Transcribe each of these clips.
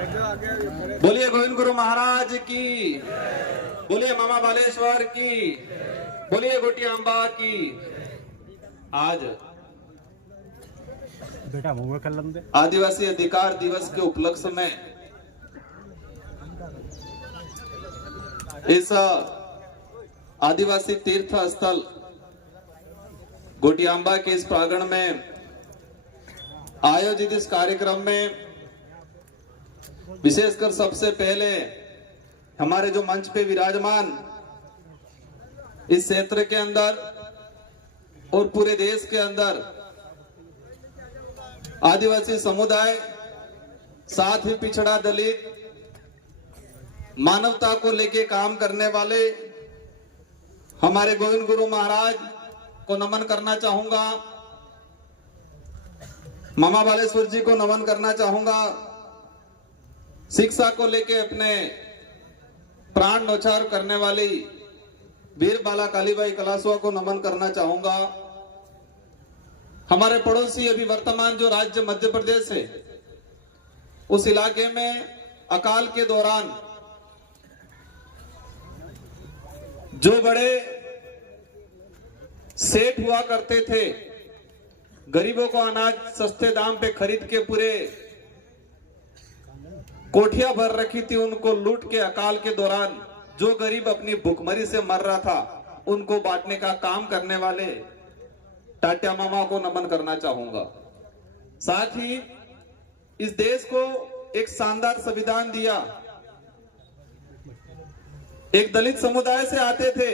बोलिए गोविंद गुरु महाराज की, बोलिए मामा बालेश्वर की, बोलिए गोटिया अम्बा की। आज बेटा वो कर लंदे आदिवासी अधिकार दिवस के उपलक्ष्य में इस आदिवासी तीर्थ स्थल गोटियांबा के इस प्रांगण में आयोजित इस कार्यक्रम में विशेषकर सबसे पहले हमारे जो मंच पे विराजमान इस क्षेत्र के अंदर और पूरे देश के अंदर आदिवासी समुदाय, साथ ही पिछड़ा दलित, मानवता को लेके काम करने वाले हमारे गोविंद गुरु महाराज को नमन करना चाहूंगा। मामा बालेश्वर जी को नमन करना चाहूंगा। शिक्षा को लेके अपने प्राण न्यौछावर करने वाली वीर बाला कालीबाई कलासुआ को नमन करना चाहूंगा। हमारे पड़ोसी अभी वर्तमान जो राज्य मध्य प्रदेश है, उस इलाके में अकाल के दौरान जो बड़े सेठ हुआ करते थे, गरीबों को अनाज सस्ते दाम पे खरीद के पूरे कोठियां भर रखी थी, उनको लूट के अकाल के दौरान जो गरीब अपनी भूखमरी से मर रहा था, उनको बांटने का काम करने वाले टाटिया मामा को नमन करना चाहूंगा। साथ ही इस देश को एक शानदार संविधान दिया। एक दलित समुदाय से आते थे,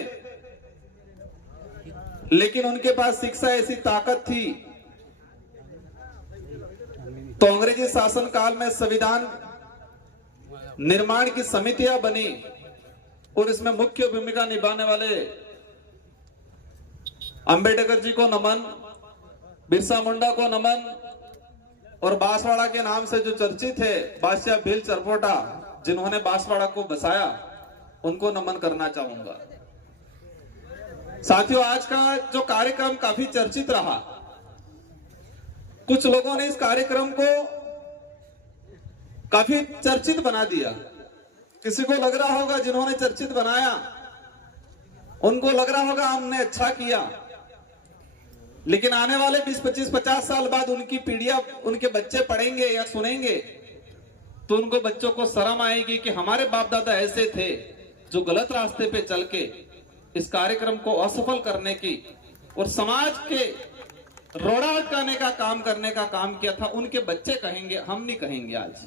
लेकिन उनके पास शिक्षा ऐसी ताकत थी, तो अंग्रेजी शासन काल में संविधान निर्माण की समितियां बनी और इसमें मुख्य भूमिका निभाने वाले अंबेडकर जी को नमन, बिरसा मुंडा को नमन, और बांसवाड़ा के नाम से जो चर्चित है बादशाह भील चरपोटा, जिन्होंने बांसवाड़ा को बसाया, उनको नमन करना चाहूंगा। साथियों, आज का जो कार्यक्रम काफी चर्चित रहा। कुछ लोगों ने इस कार्यक्रम को काफी चर्चित बना दिया। किसी को लग रहा होगा जिन्होंने चर्चित बनाया, उनको लग रहा होगा हमने अच्छा किया, लेकिन आने वाले 20, 25, 50 साल बाद उनकी पीढ़ियां, उनके बच्चे पढ़ेंगे या सुनेंगे तो उनको बच्चों को शर्म आएगी कि हमारे बाप दादा ऐसे थे जो गलत रास्ते पे चल के इस कार्यक्रम को असफल करने की और समाज के रोड़ा अटकाने का काम करने का काम किया था। उनके बच्चे कहेंगे, हम नहीं कहेंगे। आज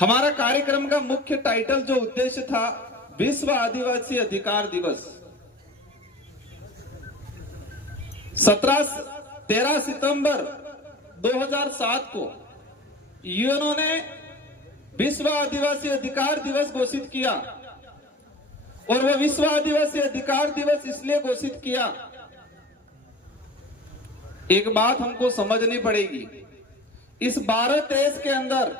हमारा कार्यक्रम का मुख्य टाइटल, जो उद्देश्य था, विश्व आदिवासी अधिकार दिवस। 13 सितंबर 2007 को यूएनओ ने विश्व आदिवासी अधिकार दिवस घोषित किया, और वह विश्व आदिवासी अधिकार दिवस इसलिए घोषित किया, एक बात हमको समझनी पड़ेगी। इस भारत देश के अंदर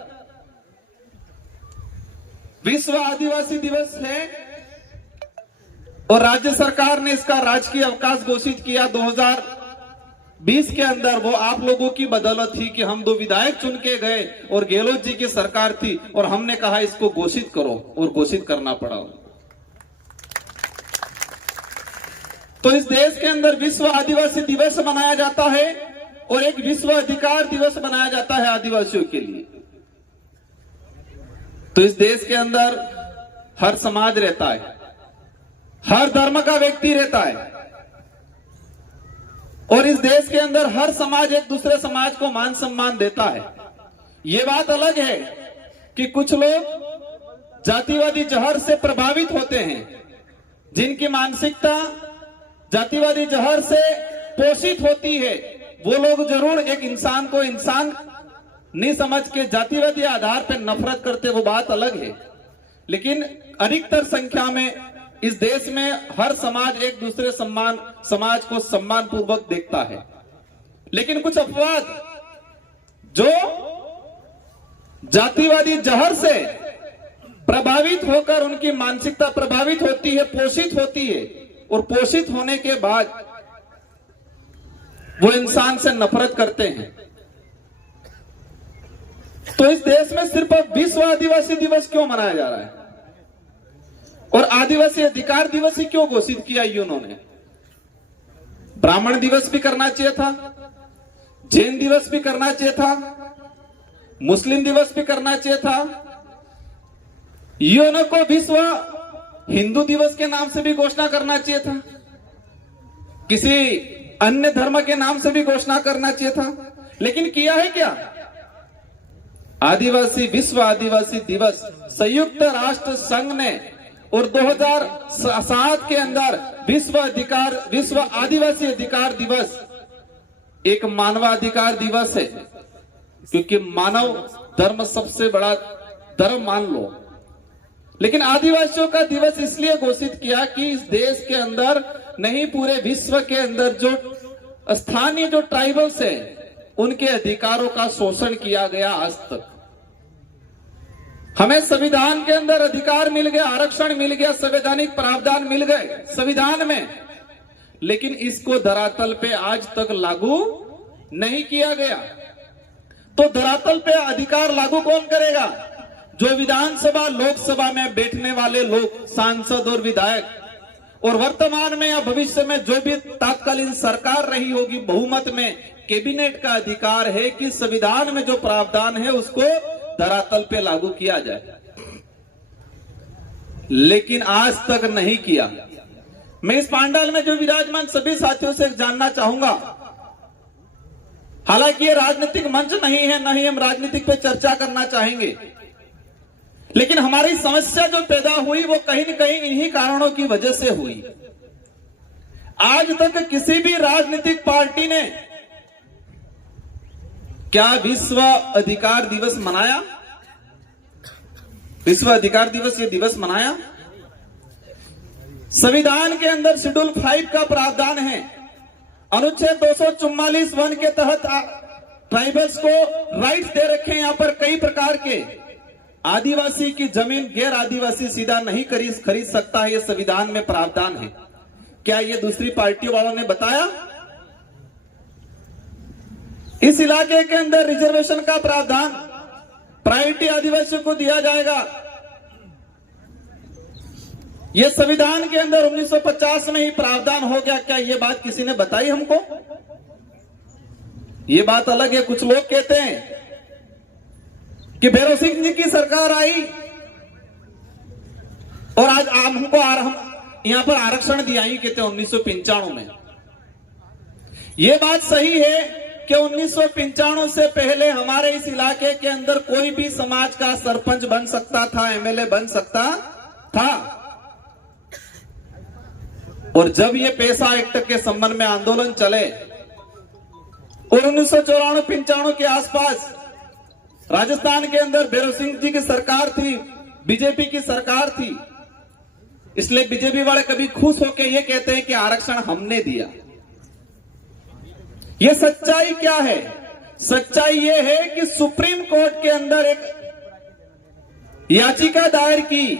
विश्व आदिवासी दिवस है और राज्य सरकार ने इसका राजकीय अवकाश घोषित किया 2020 के अंदर। वो आप लोगों की बदौलत थी कि हम 2 विधायक चुन के गए और गहलोत जी की सरकार थी और हमने कहा इसको घोषित करो, और घोषित करना पड़ा। तो इस देश के अंदर विश्व आदिवासी दिवस मनाया जाता है और एक विश्व अधिकार दिवस मनाया जाता है आदिवासियों के लिए। तो इस देश के अंदर हर समाज रहता है, हर धर्म का व्यक्ति रहता है, और इस देश के अंदर हर समाज एक दूसरे समाज को मान सम्मान देता है। ये बात अलग है कि कुछ लोग जातिवादी जहर से प्रभावित होते हैं, जिनकी मानसिकता जातिवादी जहर से पोषित होती है। वो लोग जरूर एक इंसान को इंसान नहीं समझ के जातिवादी आधार पर नफरत करते, वो बात अलग है। लेकिन अधिकतर संख्या में इस देश में हर समाज एक दूसरे समाज को सम्मान पूर्वक देखता है। लेकिन कुछ अपवाद जो जातिवादी जहर से प्रभावित होकर उनकी मानसिकता प्रभावित होती है, पोषित होती है, और पोषित होने के बाद वो इंसान से नफरत करते हैं। तो इस देश में सिर्फ अब विश्व आदिवासी दिवस क्यों मनाया जा रहा है? और आदिवासी अधिकार दिवस ही क्यों घोषित किया उन्होंने? ब्राह्मण दिवस भी करना चाहिए था, जैन दिवस भी करना चाहिए था, मुस्लिम दिवस भी करना चाहिए था, यूएनओ को विश्व हिंदू दिवस के नाम से भी घोषणा करना चाहिए था, किसी अन्य धर्म के नाम से भी घोषणा करना चाहिए था, लेकिन किया है क्या? आदिवासी विश्व आदिवासी दिवस संयुक्त राष्ट्र संघ ने और 2007 के अंदर विश्व आदिवासी अधिकार दिवस एक मानवाधिकार दिवस है, क्योंकि मानव धर्म सबसे बड़ा धर्म मान लो। लेकिन आदिवासियों का दिवस इसलिए घोषित किया कि इस देश के अंदर नहीं, पूरे विश्व के अंदर जो स्थानीय जो ट्राइबल्स हैं उनके अधिकारों का शोषण किया गया आज तक। हमें संविधान के अंदर अधिकार मिल गया, आरक्षण मिल गया, संवैधानिक प्रावधान मिल गए संविधान में, लेकिन इसको धरातल पे आज तक लागू नहीं किया गया। तो धरातल पे अधिकार लागू कौन करेगा? जो विधानसभा लोकसभा में बैठने वाले लोग, सांसद और विधायक, और वर्तमान में या भविष्य में जो भी तत्कालीन सरकार रही होगी बहुमत में, कैबिनेट का अधिकार है कि संविधान में जो प्रावधान है उसको धरातल पे लागू किया जाए। लेकिन आज तक नहीं किया। मैं इस पांडाल में जो विराजमान सभी साथियों से जानना चाहूंगा, हालांकि ये राजनीतिक मंच नहीं है, न ही हम राजनीतिक पे चर्चा करना चाहेंगे, लेकिन हमारी समस्या जो पैदा हुई वो कहीं न कहीं इन्हीं कारणों की वजह से हुई। आज तक किसी भी राजनीतिक पार्टी ने क्या विश्व अधिकार दिवस मनाया? विश्व अधिकार दिवस, ये दिवस मनाया? संविधान के अंदर शेड्यूल 5 का प्रावधान है, अनुच्छेद 244(1) के तहत ट्राइबल्स को राइट्स दे रखे हैं। यहां पर कई प्रकार के आदिवासी की जमीन गैर आदिवासी सीधा नहीं खरीद सकता है, यह संविधान में प्रावधान है। क्या ये दूसरी पार्टियों वालों ने बताया? इस इलाके के अंदर रिजर्वेशन का प्रावधान, प्रायोरिटी आदिवासियों को दिया जाएगा, यह संविधान के अंदर 1950 में ही प्रावधान हो गया। क्या यह बात किसी ने बताई हमको? यह बात अलग है। कुछ लोग कहते हैं कि भैरव सिंह जी की सरकार आई और आज हमको हम यहां पर आरक्षण दिया ही, कहते हैं 1995 में। यह बात सही है कि 1995 से पहले हमारे इस इलाके के अंदर कोई भी समाज का सरपंच बन सकता था, एमएलए बन सकता था। और जब ये पैसा एक्ट के संबंध में आंदोलन चले और 1994-95 के आसपास राजस्थान के अंदर भैरव सिंह जी की सरकार थी, बीजेपी की सरकार थी, इसलिए बीजेपी वाले कभी खुश होकर ये कहते हैं कि आरक्षण हमने दिया। ये सच्चाई क्या है? सच्चाई ये है कि सुप्रीम कोर्ट के अंदर एक याचिका दायर की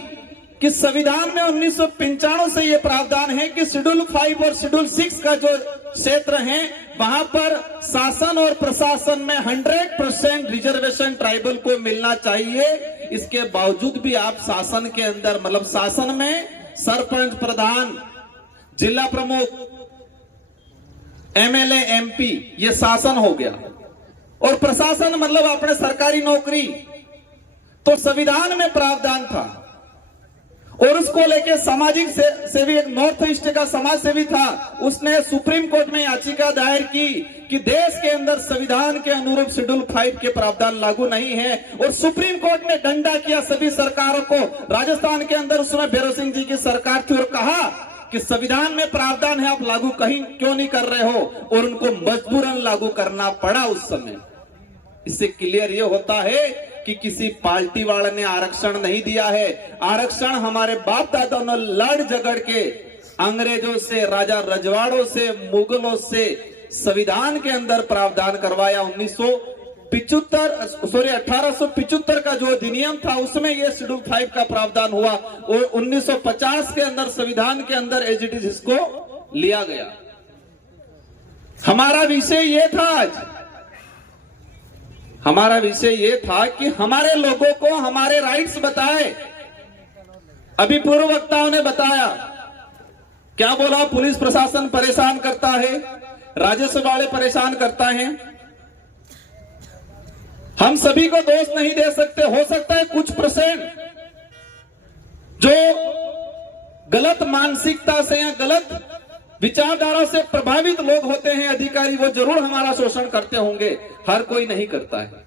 कि संविधान में 1995 से यह प्रावधान है कि शेड्यूल 5 और शेड्यूल 6 का जो क्षेत्र है वहां पर शासन और प्रशासन में 100% रिजर्वेशन ट्राइबल को मिलना चाहिए। इसके बावजूद भी आप शासन के अंदर, मतलब शासन में सरपंच, प्रधान, जिला प्रमुख, एमएलए, एमपी, ये शासन हो गया, और प्रशासन मतलब अपने सरकारी नौकरी। तो संविधान में प्रावधान था और उसको लेके सामाजिक सेवी, एक नॉर्थ ईस्ट का समाज सेवी था, उसने सुप्रीम कोर्ट में याचिका दायर की कि देश के अंदर संविधान के अनुरूप शेड्यूल 5 के प्रावधान लागू नहीं है। और सुप्रीम कोर्ट ने डंडा किया सभी सरकारों को। राजस्थान के अंदर उस समय भैरव सिंह जी की सरकार थी और कहा कि संविधान में प्रावधान है, आप लागू कहीं क्यों नहीं कर रहे हो, और उनको मजबूरन लागू करना पड़ा उस समय। इससे क्लियर ये होता है कि किसी पार्टी वाले ने आरक्षण नहीं दिया है। आरक्षण हमारे बाप दादाओं ने लड़ झगड़ के अंग्रेजों से, राजा रजवाड़ों से, मुगलों से संविधान के अंदर प्रावधान करवाया। 1875 का जो अधिनियम था उसमें यह शेड्यूल 5 का प्रावधान हुआ और 1950 के अंदर संविधान के अंदर एज इट इज इसको लिया गया। हमारा विषय यह था आज हमारा विषय ये था कि हमारे लोगों को हमारे राइट्स बताए। अभी पूर्व वक्ताओं ने बताया, क्या बोला, पुलिस प्रशासन परेशान करता है, राजस्व वाले परेशान करता है। हम सभी को दोष नहीं दे सकते। हो सकता है कुछ % जो गलत मानसिकता से या गलत विचारधारा से प्रभावित लोग होते हैं अधिकारी, वो जरूर हमारा शोषण करते होंगे, हर कोई नहीं करता है।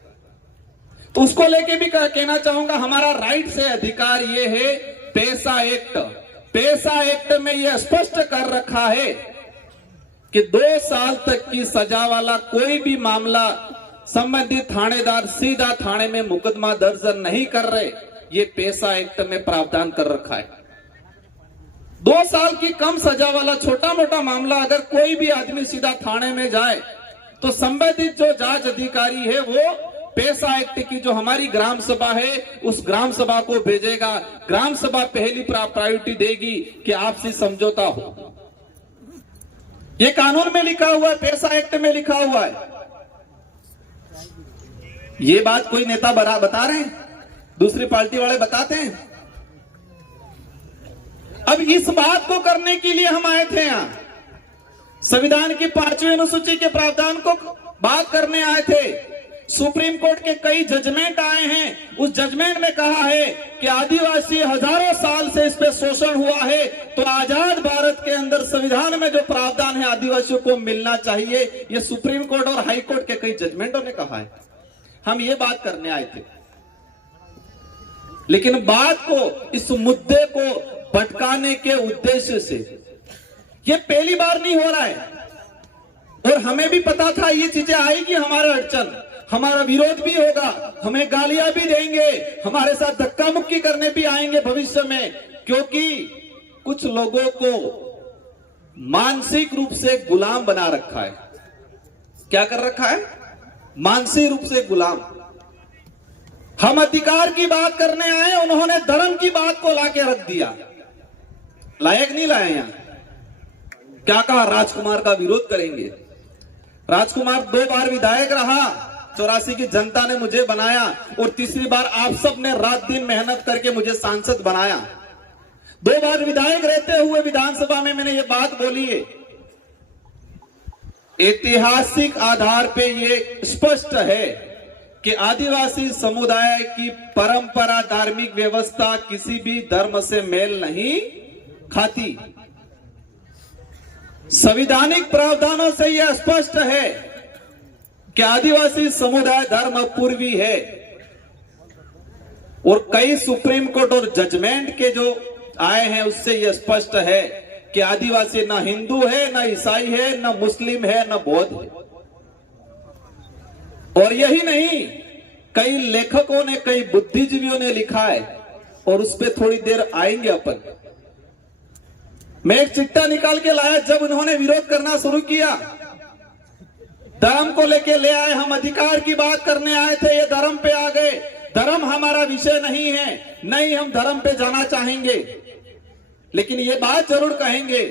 तो उसको लेके भी कहना चाहूंगा, हमारा राइट से अधिकार ये है पेशा एक्ट। पेशा एक्ट में यह स्पष्ट कर रखा है कि 2 साल तक की सजा वाला कोई भी मामला संबंधित थानेदार सीधा थाने में मुकदमा दर्ज नहीं कर रहे। ये पेशा एक्ट में प्रावधान कर रखा है। 2 साल की कम सजा वाला छोटा मोटा मामला अगर कोई भी आदमी सीधा थाने में जाए तो संबंधित जो जांच अधिकारी है वो पेशा एक्ट की जो हमारी ग्राम सभा है उस ग्राम सभा को भेजेगा। ग्राम सभा पहली प्रायोरिटी देगी कि आपसी समझौता हो। ये कानून में लिखा हुआ है, पेशा एक्ट में लिखा हुआ है। ये बात कोई नेता बता रहे हैं, दूसरी पार्टी वाले बताते हैं। अब इस बात को करने के लिए हम आए थे यहाँ, संविधान की 5वीं अनुसूची के प्रावधान को बात करने आए थे। सुप्रीम कोर्ट के कई जजमेंट आए हैं, उस जजमेंट में कहा है कि आदिवासी हजारों साल से इस पे शोषण हुआ है, तो आजाद भारत के अंदर संविधान में जो प्रावधान है आदिवासियों को मिलना चाहिए। ये सुप्रीम कोर्ट और हाई कोर्ट के कई जजमेंटों ने कहा है। हम ये बात करने आए थे, लेकिन बात को, इस मुद्दे को भटकाने के उद्देश्य से ये पहली बार नहीं हो रहा है। और हमें भी पता था ये चीजें आएगी, हमारा अड़चन, हमारा विरोध भी होगा, हमें गालियां भी देंगे, हमारे साथ धक्का मुक्की करने भी आएंगे भविष्य में, क्योंकि कुछ लोगों को मानसिक रूप से गुलाम बना रखा है। क्या कर रखा है? मानसिक रूप से गुलाम। हम अधिकार की बात करने आए, उन्होंने धर्म की बात को लाके रख दिया। लायक नहीं लाए यहां। क्या कहा? राजकुमार का विरोध करेंगे। राजकुमार 2 बार विधायक रहा, 84 की जनता ने मुझे बनाया, और तीसरी बार आप सब ने रात दिन मेहनत करके मुझे सांसद बनाया। 2 बार विधायक रहते हुए विधानसभा में मैंने ये बात बोली है। ऐतिहासिक आधार पे ये स्पष्ट है कि आदिवासी समुदाय की परंपरा, धार्मिक व्यवस्था किसी भी धर्म से मेल नहीं खाती। संवैधानिक प्रावधानों से यह स्पष्ट है कि आदिवासी समुदाय धर्म पूर्वी है। और कई सुप्रीम कोर्ट और जजमेंट के जो आए हैं उससे यह स्पष्ट है कि आदिवासी न हिंदू है, न ईसाई है, न मुस्लिम है, न बौद्ध है। और यही नहीं, कई लेखकों ने, कई बुद्धिजीवियों ने लिखा है, और उस पर थोड़ी देर आएंगे अपन। मैं एक चिट्ठा निकाल के लाया, जब उन्होंने विरोध करना शुरू किया, धर्म को लेके ले आए, हम अधिकार की बात करने आए थे, ये धर्म पे आ गए। धर्म हमारा विषय नहीं है, नहीं हम धर्म पे जाना चाहेंगे, लेकिन ये बात जरूर कहेंगे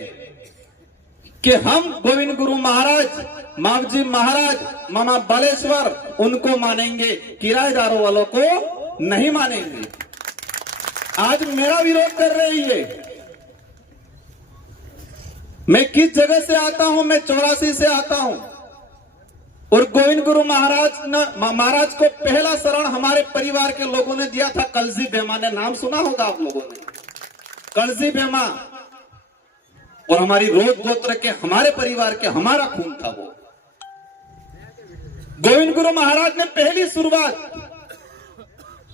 कि हम गोविंद गुरु महाराज, मावजी महाराज, मामा बालेश्वर, उनको मानेंगे, किराएदारों वालों को नहीं मानेंगे। आज मेरा विरोध कर रही है। मैं किस जगह से आता हूं? मैं 84 से आता हूं, और गोविंद गुरु महाराज को पहला शरण हमारे परिवार के लोगों ने दिया था। कलजी भेमा ने नाम सुना होगा आप लोगों ने, कलजी भेमा। और हमारी रोज गोत्र के, हमारे परिवार के, हमारा खून था वो। गोविंद गुरु महाराज ने पहली शुरुआत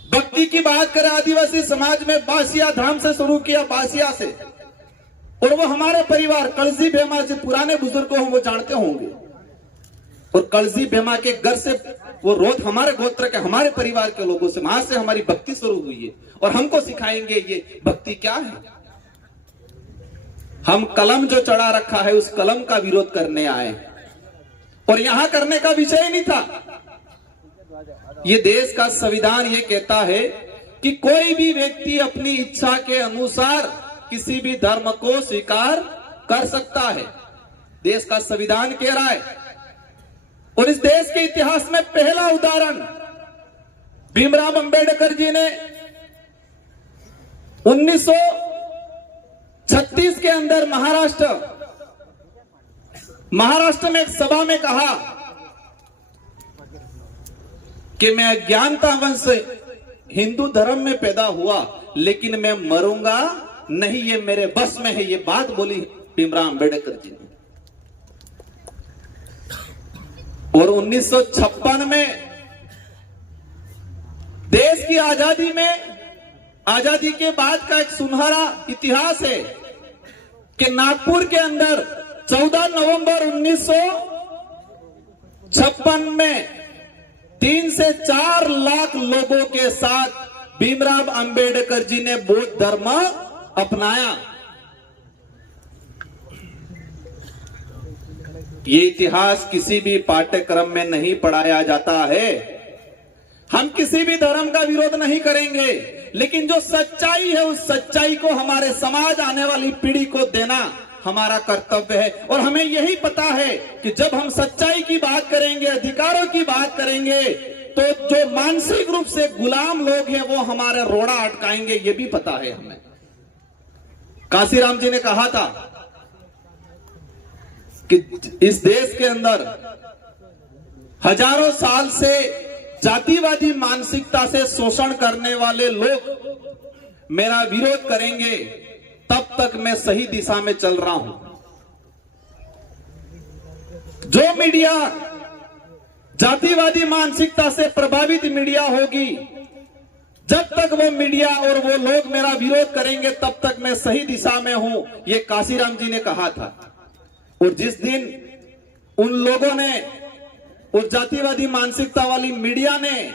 भक्ति की बात करें आदिवासी समाज में बासिया धाम से शुरू किया, बासिया से। और वो हमारे परिवार कलजी भेमा से, पुराने बुजुर्गों वो जानते होंगे। और कलजी भेमा के घर से वो रोज हमारे गोत्र के, हमारे परिवार के लोगों से, वहां से हमारी भक्ति शुरू हुई है। और हमको सिखाएंगे ये भक्ति क्या है। हम कलम जो चढ़ा रखा है उस कलम का विरोध करने आए, और यहां करने का विषय नहीं था। ये देश का संविधान ये कहता है कि कोई भी व्यक्ति अपनी इच्छा के अनुसार किसी भी धर्म को स्वीकार कर सकता है। देश का संविधान कह रहा है। और इस देश के इतिहास में पहला उदाहरण भीमराव अंबेडकर जी ने 1936 के अंदर महाराष्ट्र में एक सभा में कहा कि मैं अज्ञानतावंश से हिंदू धर्म में पैदा हुआ, लेकिन मैं मरूंगा नहीं, ये मेरे बस में है। ये बात बोली भीमराव अंबेडकर जी ने। और 1956 में देश की आजादी के बाद का एक सुनहरा इतिहास है कि नागपुर के अंदर 14 नवंबर 1956 में 3 से 4 लाख लोगों के साथ भीमराव अंबेडकर जी ने बौद्ध धर्म अपनाया। ये इतिहास किसी भी पाठ्यक्रम में नहीं पढ़ाया जाता है। हम किसी भी धर्म का विरोध नहीं करेंगे, लेकिन जो सच्चाई है उस सच्चाई को हमारे समाज, आने वाली पीढ़ी को देना हमारा कर्तव्य है। और हमें यही पता है कि जब हम सच्चाई की बात करेंगे, अधिकारों की बात करेंगे, तो जो मानसिक रूप से गुलाम लोग हैं वो हमारे रोड़ा अटकाएंगे, ये भी पता है हमें। काशीराम जी ने कहा था कि इस देश के अंदर हजारों साल से जातिवादी मानसिकता से शोषण करने वाले लोग मेरा विरोध करेंगे, तब तक मैं सही दिशा में चल रहा हूं। जो मीडिया जातिवादी मानसिकता से प्रभावित मीडिया होगी, जब तक वो मीडिया और वो लोग मेरा विरोध करेंगे, तब तक मैं सही दिशा में हूं, ये काशीराम जी ने कहा था। और जिस दिन उन लोगों ने, उस जातिवादी मानसिकता वाली मीडिया ने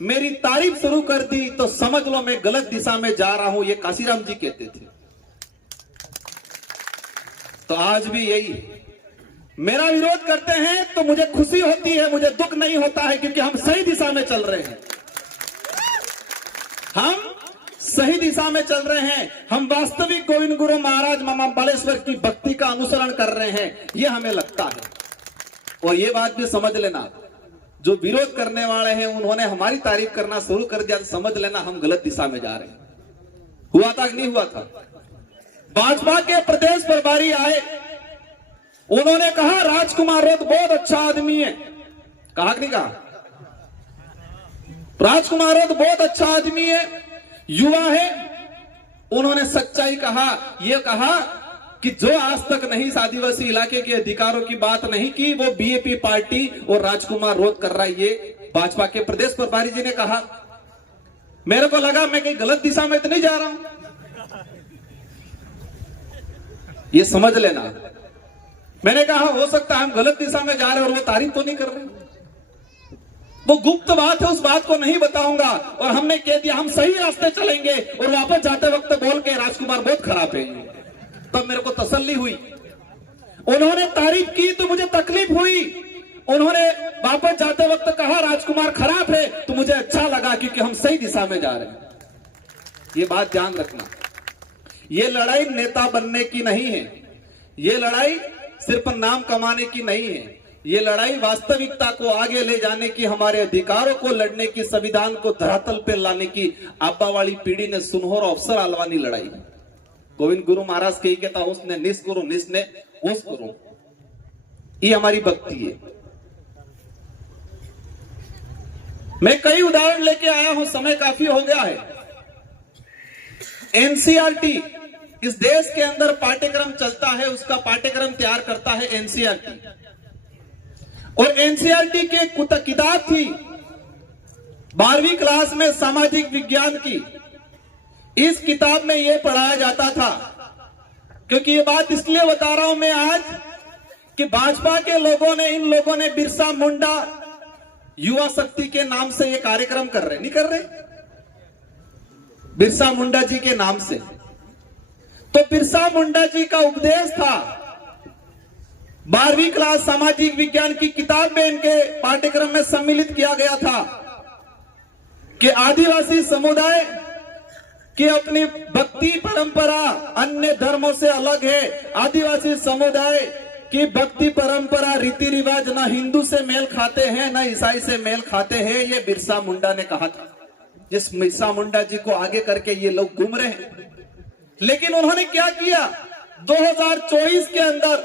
मेरी तारीफ शुरू कर दी, तो समझ लो मैं गलत दिशा में जा रहा हूं, ये काशीराम जी कहते थे। तो आज भी यही, मेरा विरोध करते हैं तो मुझे खुशी होती है, मुझे दुख नहीं होता है, क्योंकि हम सही दिशा में चल रहे हैं। हम सही दिशा में चल रहे हैं। हम वास्तविक गोविंद गुरु महाराज मामा बालेश्वर की भक्ति का अनुसरण कर रहे हैं, यह हमें लगता है। और ये बात भी समझ लेना, जो विरोध करने वाले हैं उन्होंने हमारी तारीफ करना शुरू कर दिया, तो समझ लेना हम गलत दिशा में जा रहे हैं। हुआ था कि नहीं हुआ था? भाजपा के प्रदेश प्रभारी आए, उन्होंने कहा राजकुमार रथ बहुत अच्छा आदमी है। कहा कि नहीं कहा? राजकुमार रथ बहुत अच्छा आदमी है, युवा है। उन्होंने सच्चाई कहा, यह कहा कि जो आज तक नहीं इस आदिवासी इलाके के अधिकारों की बात नहीं की, वो बीएपी पार्टी और राजकुमार रोध कर रहा है, ये भाजपा के प्रदेश प्रभारी जी ने कहा। मेरे को लगा मैं कहीं गलत दिशा में तो नहीं जा रहा हूं, ये समझ लेना। मैंने कहा हो सकता है हम गलत दिशा में जा रहे हैं और वो तारीफ तो नहीं कर रहे, वो गुप्त बात है, उस बात को नहीं बताऊंगा। और हमने कह दिया हम सही रास्ते चलेंगे, और वापस जाते वक्त बोल के राजकुमार बहुत खराब है, तब मेरे को तसल्ली हुई। उन्होंने तारीफ की तो मुझे तकलीफ हुई, उन्होंने वापस जाते वक्त कहा राजकुमार खराब है, तो मुझे अच्छा लगा, क्योंकि हम सही दिशा में जा रहे हैं। ये बात ध्यान रखना, ये लड़ाई नेता बनने की नहीं है, ये लड़ाई सिर्फ नाम कमाने की नहीं है, ये लड़ाई वास्तविकता को आगे ले जाने की, हमारे अधिकारों को लड़ने की, संविधान को धरातल पर लाने की आबा वाली पीढ़ी ने सुनहर अवसर आलवानी लड़ाई। गोविंद गुरु महाराज कही कहता उसने निस गुरु निसने उस गुरु, ये हमारी भक्ति है। मैं कई उदाहरण लेके आया हूं, समय काफी हो गया है। एनसीईआरटी, इस देश के अंदर पाठ्यक्रम चलता है, उसका पाठ्यक्रम तैयार करता है एनसीईआरटी। और एनसीईआरटी की एक किताब थी 12वीं क्लास में सामाजिक विज्ञान की। इस किताब में यह पढ़ाया जाता था, क्योंकि ये बात इसलिए बता रहा हूं मैं आज कि भाजपा के लोगों ने, इन लोगों ने बिरसा मुंडा युवा शक्ति के नाम से ये कार्यक्रम कर रहे, नहीं कर रहे, बिरसा मुंडा जी के नाम से। तो बिरसा मुंडा जी का उपदेश था, 12वीं क्लास सामाजिक विज्ञान की किताब में इनके पाठ्यक्रम में सम्मिलित किया गया था कि आदिवासी समुदाय की अपनी भक्ति परंपरा अन्य धर्मों से अलग है। आदिवासी समुदाय की भक्ति परंपरा, रीति रिवाज न हिंदू से मेल खाते हैं, न ईसाई से मेल खाते हैं, ये बिरसा मुंडा ने कहा था। जिस बिरसा मुंडा जी को आगे करके ये लोग घूम रहे हैं। लेकिन उन्होंने क्या किया, 2024 के अंदर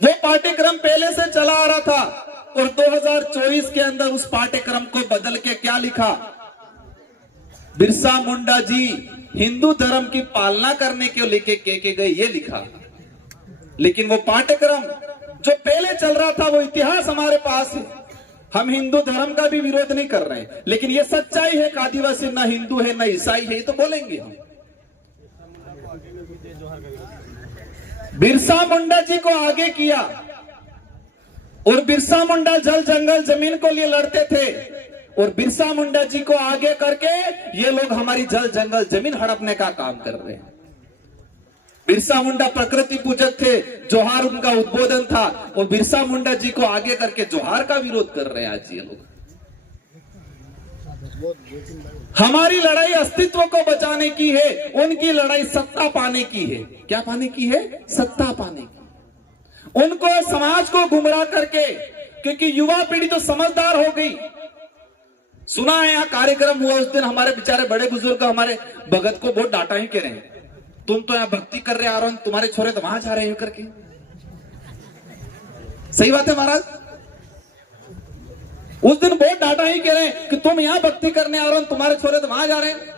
वो पाठ्यक्रम पहले से चला आ रहा था और 2024 के अंदर उस पाठ्यक्रम को बदल के क्या लिखा, बिरसा मुंडा जी हिंदू धर्म की पालना करने के लेके के गए, ये लिखा। लेकिन वो पाठ्यक्रम जो पहले चल रहा था, वो इतिहास हमारे पास है। हम हिंदू धर्म का भी विरोध नहीं कर रहे हैं, लेकिन ये सच्चाई है कि आदिवासी न हिंदू है न ईसाई है, ये तो बोलेंगे हम। बिरसा मुंडा जी को आगे किया और बिरसा मुंडा जल जंगल जमीन को लिए लड़ते थे और बिरसा मुंडा जी को आगे करके ये लोग हमारी जल जंगल जमीन हड़पने का काम कर रहे हैं। बिरसा मुंडा प्रकृति पूजक थे, जोहार उनका उद्बोधन था और बिरसा मुंडा जी को आगे करके जोहार का विरोध कर रहे हैं आज ये लोग। हमारी लड़ाई अस्तित्व को बचाने की है, उनकी लड़ाई सत्ता पाने की है। क्या पाने की है? सत्ता पाने की। उनको समाज को गुमराह करके, क्योंकि युवा पीढ़ी तो समझदार हो गई। सुना है यहाँ कार्यक्रम हुआ उस दिन, हमारे बेचारे बड़े बुजुर्ग हमारे भगत को बहुत डांटा ही कह रहे हैं, तुम तो यहाँ भक्ति कर रहे आ रहे हो, तुम्हारे छोरे तो वहां जा रहे हैं करके। सही बात है महाराज, उस दिन बहुत डांटा ही कह रहे हैं कि तुम यहां भक्ति करने आ रहे हो, तुम्हारे छोरे तो वहां जा रहे हैं।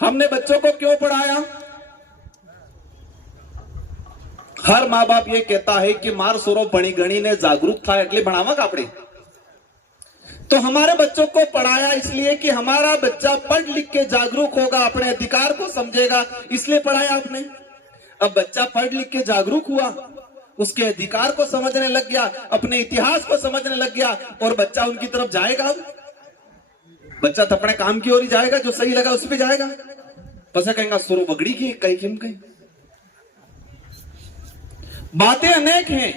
हमने बच्चों को क्यों पढ़ाया? हर माँ बाप ये कहता है कि मार सोरो बड़ी गणी ने जागरूक था એટલે ભણાવવા આપણે। तो हमारे बच्चों को पढ़ाया इसलिए कि हमारा बच्चा पढ़ लिख के जागरूक होगा, अपने अधिकार को समझेगा, इसलिए पढ़ाया आपने। अब बच्चा पढ़ लिख के जागरूक हुआ, उसके अधिकार को समझने लग गया, अपने इतिहास को समझने लग गया और बच्चा उनकी तरफ जाएगा। बच्चा तो अपने काम की ओर ही जाएगा, जो सही लगा उस पर जाएगा। बस कहेंगे सुरो बगड़ी की कहीं किम कहीं। बातें अनेक हैं,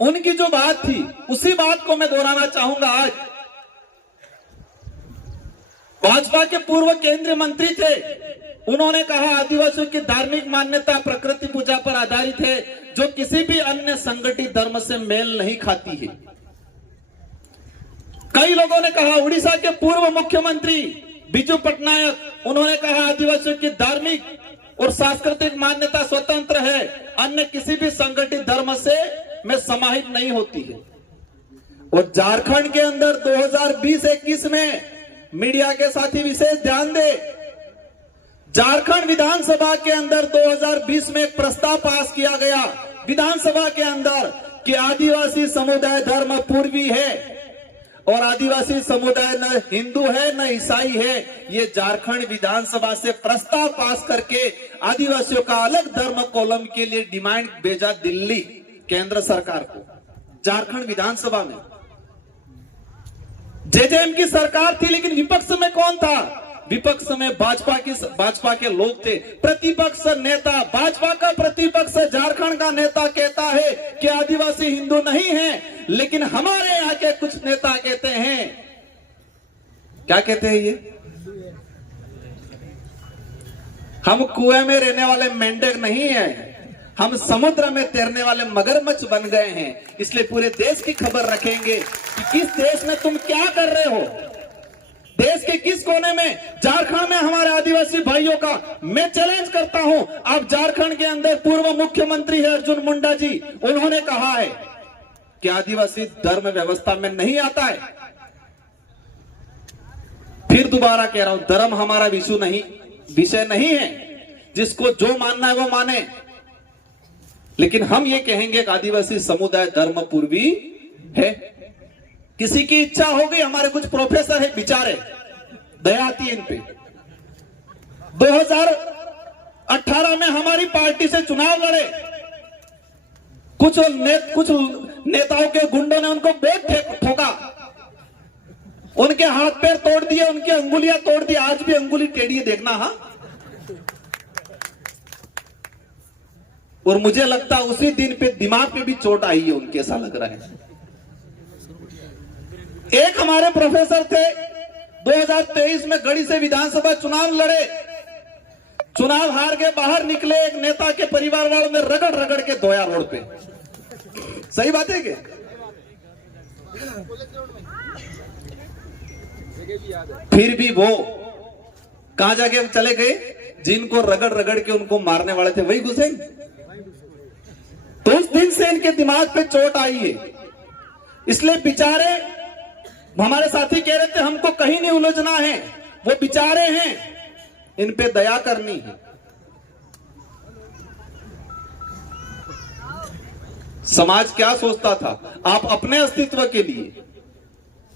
उनकी जो बात थी उसी बात को मैं दोहराना चाहूंगा। आज भाजपा के पूर्व केंद्रीय मंत्री थे, उन्होंने कहा आदिवासियों की धार्मिक मान्यता प्रकृति पूजा पर आधारित है, जो किसी भी अन्य संगठित धर्म से मेल नहीं खाती है। कई लोगों ने कहा, उड़ीसा के पूर्व मुख्यमंत्री बिजू पटनायक, उन्होंने कहा आदिवासियों की धार्मिक और सांस्कृतिक मान्यता स्वतंत्र है, अन्य किसी भी संगठित धर्म से में समाहित नहीं होती है। और झारखंड के अंदर 2020-21 में मीडिया के साथी विशेष ध्यान दे, झारखंड विधानसभा के अंदर 2020 में एक प्रस्ताव पास किया गया विधानसभा के अंदर कि आदिवासी समुदाय धर्म पूर्वी है और आदिवासी समुदाय न हिंदू है न ईसाई है। ये झारखंड विधानसभा से प्रस्ताव पास करके आदिवासियों का अलग धर्म कॉलम के लिए डिमांड भेजा दिल्ली केंद्र सरकार को। झारखंड विधानसभा में जेजेएम की सरकार थी, लेकिन विपक्ष में कौन था? विपक्ष में भाजपा के लोग थे। प्रतिपक्ष नेता, भाजपा का प्रतिपक्ष झारखंड का नेता कहता है कि आदिवासी हिंदू नहीं है, लेकिन हमारे यहाँ के कुछ नेता कहते हैं, क्या कहते हैं ये? हम कुएं में रहने वाले मेंढक नहीं है, हम समुद्र में तैरने वाले मगरमच्छ बन गए हैं। इसलिए पूरे देश की खबर रखेंगे कि किस देश में तुम क्या कर रहे हो, देश के किस कोने में। झारखंड में हमारे आदिवासी भाइयों का मैं चैलेंज करता हूं। अब झारखंड के अंदर पूर्व मुख्यमंत्री है अर्जुन मुंडा जी, उन्होंने कहा है कि आदिवासी धर्म व्यवस्था में नहीं आता है। फिर दोबारा कह रहा हूं, धर्म हमारा विषय नहीं है, जिसको जो मानना है वो माने, लेकिन हम ये कहेंगे कि आदिवासी समुदाय धर्म पूर्वी है। किसी की इच्छा हो गई, हमारे कुछ प्रोफेसर है बेचारे, दया आती है इन पे। 2018 में हमारी पार्टी से चुनाव लड़े, कुछ नेताओं के गुंडों ने उनको बहुत ठोका, उनके हाथ पैर तोड़ दिए, उनकी अंगुलियां तोड़ दी। आज भी अंगुली टेढ़ी है, देखना। हाँ, और मुझे लगता है उसी दिन पे दिमाग पे भी चोट आई है उनके, ऐसा लग रहा है। एक हमारे प्रोफेसर थे, 2023 में गढ़ी से विधानसभा चुनाव लड़े, चुनाव हार के बाहर निकले, एक नेता के परिवार वालों ने रगड़ रगड़ के धोया रोड पे। सही बात है कि फिर भी वो कहां जाके चले गए? जिनको रगड़ रगड़ के उनको मारने वाले थे वही घुसे। तो उस दिन से इनके दिमाग पे चोट आई है। इसलिए बेचारे हमारे साथी कह रहे थे हमको कहीं नहीं उलझना है, वो बेचारे हैं, इन पे दया करनी है। समाज क्या सोचता था आप अपने अस्तित्व के लिए?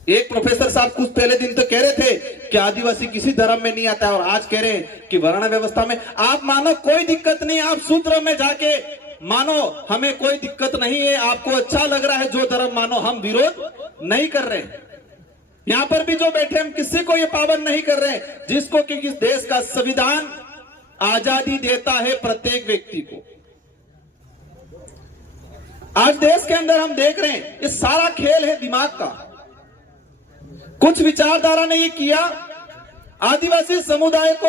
एक प्रोफेसर साहब कुछ पहले दिन तो कह रहे थे कि आदिवासी किसी धर्म में नहीं आता है, और आज कह रहे हैं कि वर्ण व्यवस्था में। आप मानो कोई दिक्कत नहीं, आप सूत्र में जाके मानो, हमें कोई दिक्कत नहीं है, आपको अच्छा लग रहा है जो धर्म मानो, हम विरोध नहीं कर रहे हैं। यहां पर भी जो बैठे हम किसी को ये पाबंद नहीं कर रहे, जिसको कि इस देश का संविधान आजादी देता है प्रत्येक व्यक्ति को। आज देश के अंदर हम देख रहे हैं ये सारा खेल है दिमाग का। कुछ विचारधारा ने ये किया, आदिवासी समुदाय को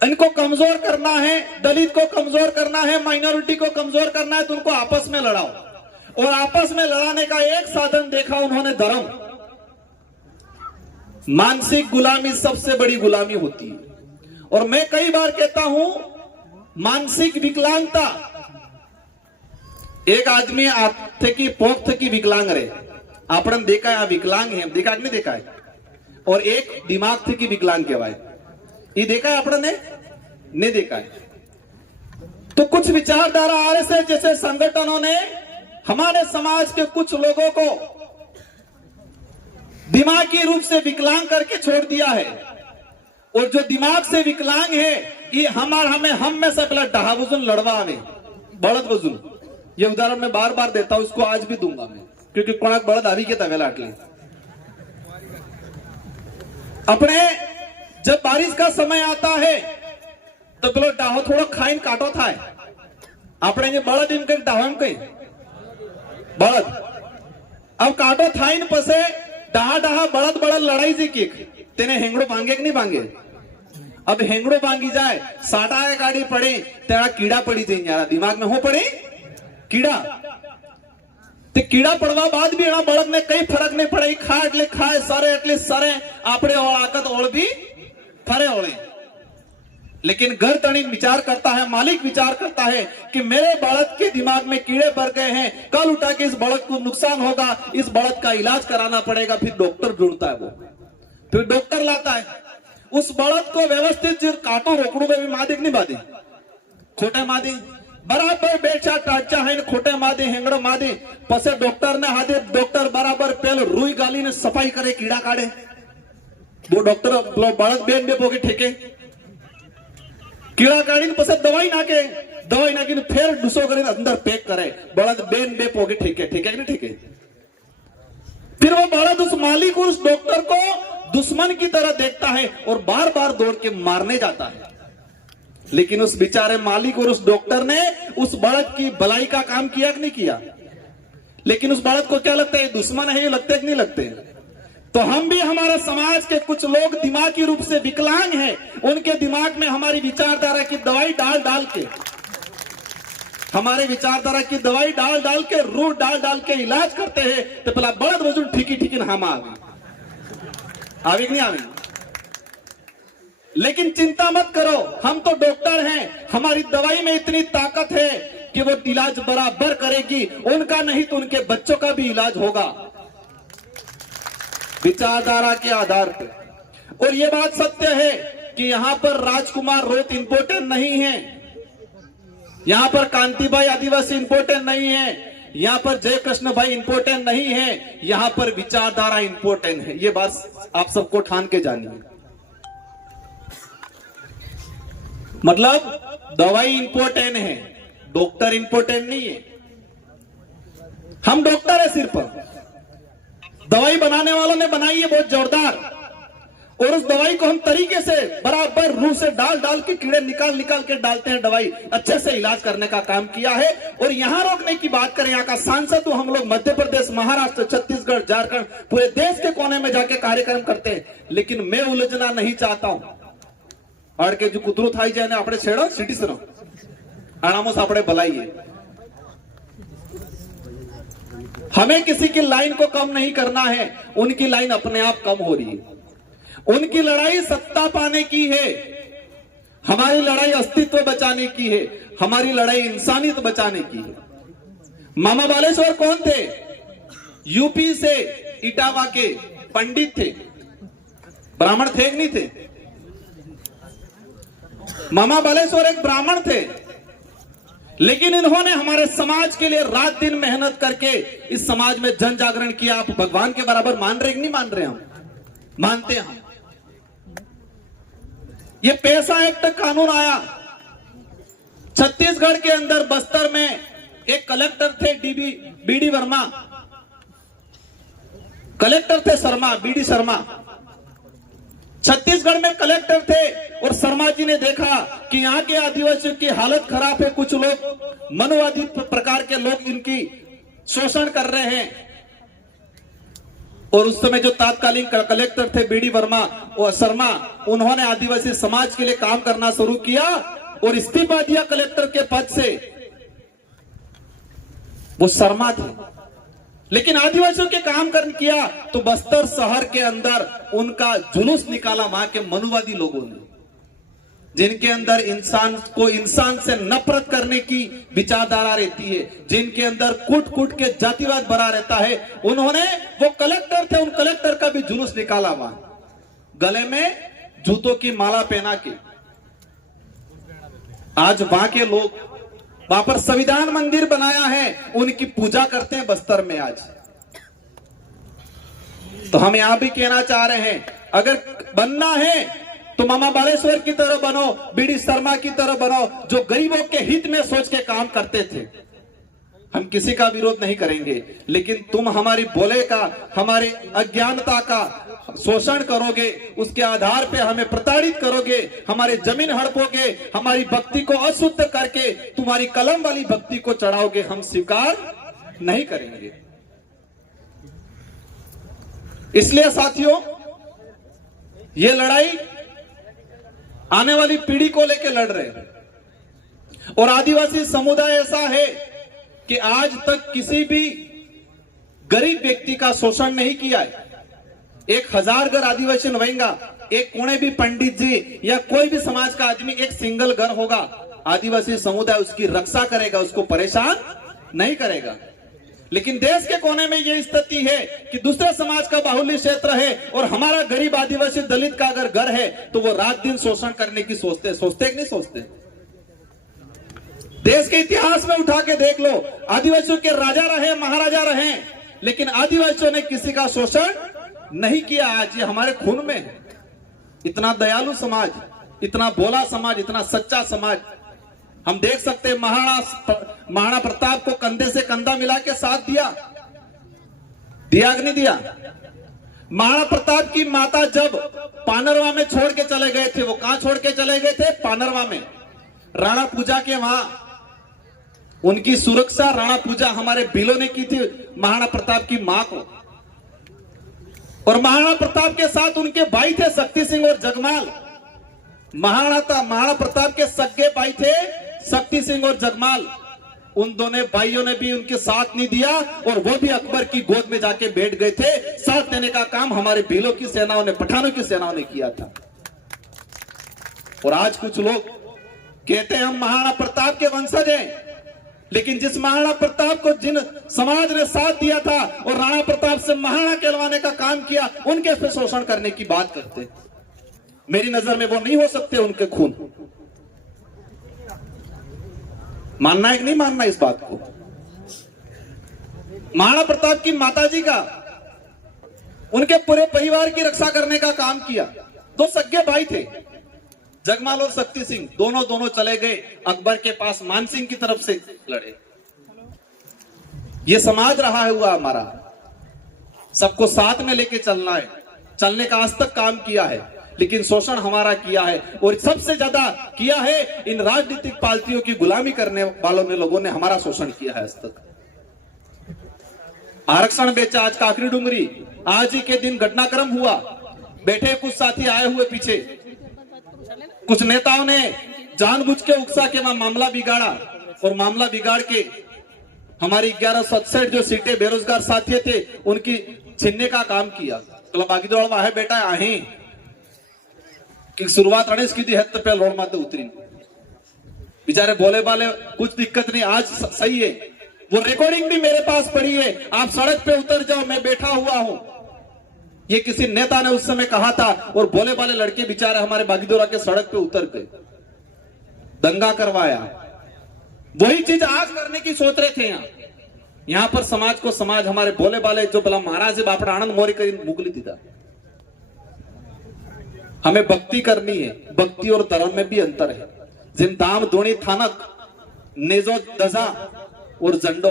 इनको कमजोर करना है, दलित को कमजोर करना है, माइनॉरिटी को कमजोर करना है, तो उनको आपस में लड़ाओ। और आपस में लड़ाने का एक साधन देखा उन्होंने, धर्म। मानसिक गुलामी सबसे बड़ी गुलामी होती है। और मैं कई बार कहता हूं मानसिक विकलांगता, एक आदमी थे कि पोख थे कि विकलांग रहे, आपने देखा है विकलांग है, देखा नहीं देखा है, और एक दिमाग थे कि विकलांग कहवाए, ये देखा है आपने नहीं देखा है। तो कुछ विचारधारा आरएसएस जैसे संगठनों ने हमारे समाज के कुछ लोगों को दिमागी रूप से विकलांग करके छोड़ दिया है। और जो दिमाग से विकलांग है ये हम में से पहला डहा वजुन लड़वा आवे, बड़द वजुन। ये उदाहरण मैं बार बार देता हूं, इसको आज भी दूंगा मैं, क्योंकि कोणाक बड़द आवी के तवेला अटले। अपने जब बारिश का समय आता है तो पेलो डाहो थोड़ा खाइन काटो था, अपने ये बड़द इनके डाहम कहीं बड़द अब काटो था इन पसे डहा डहा बड़द बड़द लड़ाई जी की तेने हेंगड़ो भांगे कि नहीं भांगे। अब हेंगड़ो भांगी जाए, साटा गाड़ी पड़े, तेरा कीड़ा पड़ी जाए, यार दिमाग में हो पड़े कीड़ा, ते कीड़ा पड़वा बाद भी बड़द ने कई फर्क नहीं पड़े, खा एटले खाए, सरे एटले सरे, आपड़े और आकत और भी फरे ओले। लेकिन घर तणिक विचार करता है, मालिक विचार करता है कि मेरे बड़द के दिमाग में कीड़े भर गए हैं, कल उठा के इस बड़द को नुकसान होगा, इस बड़द का इलाज कराना पड़ेगा। फिर डॉक्टर ढूंढता है, वो फिर डॉक्टर लाता है, उस बड़द को व्यवस्थित काटो रोकड़ू में भी मादे नहीं बादे, खोटे मादे बराबर बेचा टाचा है, खोटे मादे हेंगड़ो मादे, पसे डॉक्टर ने हाथे, डॉक्टर बराबर पहले रुई गाली ने सफाई करे, कीड़ा काढ़े, वो डॉक्टर बड़द बेन बे पोगे ठेके कीड़ा काढ़ी पसे दवाई नाके फिर डुसो करे अंदर पैक करे, बड़द बेन बे पोगे ठेके ठेके नहीं ठेके। फिर वो बड़द उस मालिक और उस डॉक्टर को दुश्मन की तरह देखता है और बार बार दौड़ के मारने जाता है। लेकिन उस बेचारे मालिक और उस डॉक्टर ने उस बड़द की भलाई का काम किया कि नहीं किया? लेकिन उस बड़द को क्या लगता है, दुश्मन है, ये लगते कि नहीं लगते? तो हम भी, हमारे समाज के कुछ लोग दिमागी रूप से विकलांग हैं, उनके दिमाग में हमारी विचारधारा की दवाई डाल डाल के, हमारे विचारधारा की दवाई डाल डाल के, रूट डाल डाल के इलाज करते हैं। तो पहला बड़द वजून ठीकी ठीकी हम आवे नहीं आवे। लेकिन चिंता मत करो, हम तो डॉक्टर हैं, हमारी दवाई में इतनी ताकत है कि वो इलाज बराबर करेगी, उनका नहीं तो उनके बच्चों का भी इलाज होगा विचारधारा के आधार पर। और ये बात सत्य है कि यहां पर राजकुमार रोत इंपोर्टेंट नहीं है, यहां पर कांतिभाई आदिवासी इंपोर्टेंट नहीं है, यहां पर जयकृष्ण भाई इंपोर्टेंट नहीं है, यहां पर विचारधारा इंपोर्टेंट है। ये बात आप सबको ठान के जानिए। मतलब दवाई इंपोर्टेंट है, डॉक्टर इंपोर्टेंट नहीं है। हम डॉक्टर है सिर्फ, दवाई बनाने वालों ने बनाई है बहुत जोरदार, और उस दवाई को हम तरीके से बराबर रूह से डाल डाल के कीड़े निकाल निकाल के डालते हैं, दवाई अच्छे से इलाज करने का काम किया है। और यहां रोकने की बात करें, यहाँ का सांसद तो हम लोग मध्य प्रदेश, महाराष्ट्र, छत्तीसगढ़, झारखंड, पूरे देश के कोने में जाके कार्यक्रम करते हैं। लेकिन मैं उलझना नहीं चाहता हूं। और के जो कुतरू थाई जाए આપણે છેડો સિટી સરો આણામોસ આપણે ભલાઈએ हमें किसी की लाइन को कम नहीं करना है, उनकी लाइन अपने आप कम हो रही है। उनकी लड़ाई सत्ता पाने की है, हमारी लड़ाई अस्तित्व बचाने की है, हमारी लड़ाई इंसानियत बचाने की है। मामा बालेश्वर कौन थे? यूपी से इटावा के पंडित थे, ब्राह्मण थे कि नहीं थे? मामा बालेश्वर एक ब्राह्मण थे, लेकिन इन्होंने हमारे समाज के लिए रात दिन मेहनत करके इस समाज में जन जागरण किया। आप भगवान के बराबर मान रहे कि नहीं मान रहे? हम मानते हैं। ये पैसा एक्ट कानून आया छत्तीसगढ़ के अंदर, बस्तर में एक कलेक्टर थे बीडी वर्मा, कलेक्टर थे शर्मा, बीडी शर्मा। छत्तीसगढ़ में कलेक्टर थे और शर्मा जी ने देखा कि यहाँ के आदिवासियों की हालत खराब है, कुछ लोग मनोवादी प्रकार के लोग इनकी शोषण कर रहे हैं। और उस समय जो तात्कालीन कलेक्टर थे बीडी वर्मा और शर्मा, उन्होंने आदिवासी समाज के लिए काम करना शुरू किया और इस्तीफा दिया कलेक्टर के पद से। वो शर्मा थे, लेकिन आदिवासियों के काम कर किया तो बस्तर शहर के अंदर उनका जुलूस निकाला वहां के मनुवादी लोगों ने, जिनके अंदर इंसान को इंसान से नफरत करने की विचारधारा रहती है, जिनके अंदर कूट कूट के जातिवाद भरा रहता है। उन्होंने, वो कलेक्टर थे, उन कलेक्टर का भी जुलूस निकाला वहां, गले में जूतों की माला पहना के। आज वहां के लोग, वहां पर संविधान मंदिर बनाया है, उनकी पूजा करते हैं बस्तर में आज। तो हम यहां भी कहना चाह रहे हैं, अगर बनना है तो मामा बालेश्वर की तरह बनो, बीडी शर्मा की तरह बनो, जो गरीबों के हित में सोच के काम करते थे। हम किसी का विरोध नहीं करेंगे, लेकिन तुम हमारी बोले का, हमारे अज्ञानता का शोषण करोगे, उसके आधार पे हमें प्रताड़ित करोगे, हमारे जमीन हड़पोगे, हमारी भक्ति को अशुद्ध करके तुम्हारी कलम वाली भक्ति को चढ़ाओगे, हम स्वीकार नहीं करेंगे। इसलिए साथियों, ये लड़ाई आने वाली पीढ़ी को लेकर लड़ रहे हैं। और आदिवासी समुदाय ऐसा है कि आज तक किसी भी गरीब व्यक्ति का शोषण नहीं किया है। 1000 घर आदिवासी रहेगा, एक कोने भी पंडित जी या कोई भी समाज का आदमी एक सिंगल घर होगा, आदिवासी समुदाय उसकी रक्षा करेगा, उसको परेशान नहीं करेगा। लेकिन देश के कोने में यह स्थिति है कि दूसरे समाज का बाहुल्य क्षेत्र है और हमारा गरीब आदिवासी दलित का अगर घर है तो वो रात दिन शोषण करने की सोचते कि नहीं सोचते? देश के इतिहास में उठा के देख लो, आदिवासियों के राजा रहे, महाराजा रहे, लेकिन आदिवासियों ने किसी का शोषण नहीं किया। आज ये हमारे खून में है। इतना दयालु समाज, इतना भोला समाज, इतना सच्चा समाज। हम देख सकते हैं महाराणा प्रताप को कंधे से कंधा मिला के साथ दिया कि नहीं दिया? महाराणा प्रताप की माता जब पानरवा में छोड़ के चले गए थे, वो कहां छोड़ के चले गए थे? पानरवा में, राणा पूजा के वहां। उनकी सुरक्षा राणा पूजा हमारे भीलों ने की थी महाराणा प्रताप की मां को। और महाराणा प्रताप के साथ उनके भाई थे शक्ति सिंह और जगमाल। महाराणा प्रताप के सगे भाई थे शक्ति सिंह और जगमाल। उन दोनों भाइयों ने भी उनके साथ नहीं दिया और वो भी अकबर की गोद में जाके बैठ गए थे। साथ देने का काम हमारे भीलों की सेनाओं ने, पठानों की सेनाओं ने किया था। और आज कुछ लोग कहते हैं हम महाराणा प्रताप के वंशज हैं, लेकिन जिस महाराणा प्रताप को जिन समाज ने साथ दिया था और राणा प्रताप से महाराणा कहलवाने का काम किया, उनके पे शोषण करने की बात करते। मेरी नजर में वो नहीं हो सकते उनके खून। मानना है कि नहीं मानना इस बात को? महाराणा प्रताप की माताजी का, उनके पूरे परिवार की रक्षा करने का काम किया। 2 सगे भाई थे, जगमाल और शक्ति सिंह। दोनों चले गए अकबर के पास, मानसिंह की तरफ से लड़े। ये समाज रहा है हुआ हमारा, सबको साथ में लेके चलना है, चलने का आज तक काम किया है, लेकिन शोषण हमारा किया है। और सबसे ज्यादा किया है इन राजनीतिक पार्टियों की गुलामी करने वालों ने, लोगों ने हमारा शोषण किया है आज तक। आरक्षण बेचा आज काकरी डूंगरी, आज ही के दिन घटनाक्रम हुआ। बैठे कुछ साथी आए हुए पीछे, कुछ नेताओं ने जानबूझ के उकसा के मामला बिगाड़ा और मामला बिगाड़ के हमारी 1167 जो सीटें बेरोजगार साथी थे उनकी छीनने का काम किया। तो बागीदोड़ में है बेटा आहे कि शुरुआत अड़ेस की थी हद पे लोड़ माते उतरी बेचारे बोले बाले कुछ दिक्कत नहीं, आज सही है। वो रिकॉर्डिंग भी मेरे पास पड़ी है, आप सड़क पे उतर जाओ, मैं बैठा हुआ हूं। ये किसी नेता ने उस समय कहा था और बोले बाले लड़के बेचारे हमारे बागीदोरा के सड़क पे उतर गए, दंगा करवाया। वही चीज आज करने की सोच रहे थे। यहां पर समाज को समाज हमारे बोले बाले जो बोला महाराज बापड़ा आनंद मोरी करी मुगली थी था। हमें भक्ति करनी है, भक्ति और धर्म में भी अंतर है। जिन दाम दोणी थानक नेजो दजा और झंडो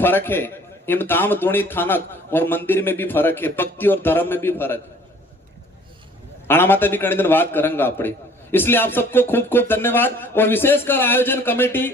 फर्क है, इन दाम दोणी थानक और मंदिर में भी फर्क है, भक्ति और धर्म में भी फर्क है। आना माता भी कई दिन बात करेंगे अपने। इसलिए आप सबको खूब खूब धन्यवाद और विशेषकर आयोजन कमेटी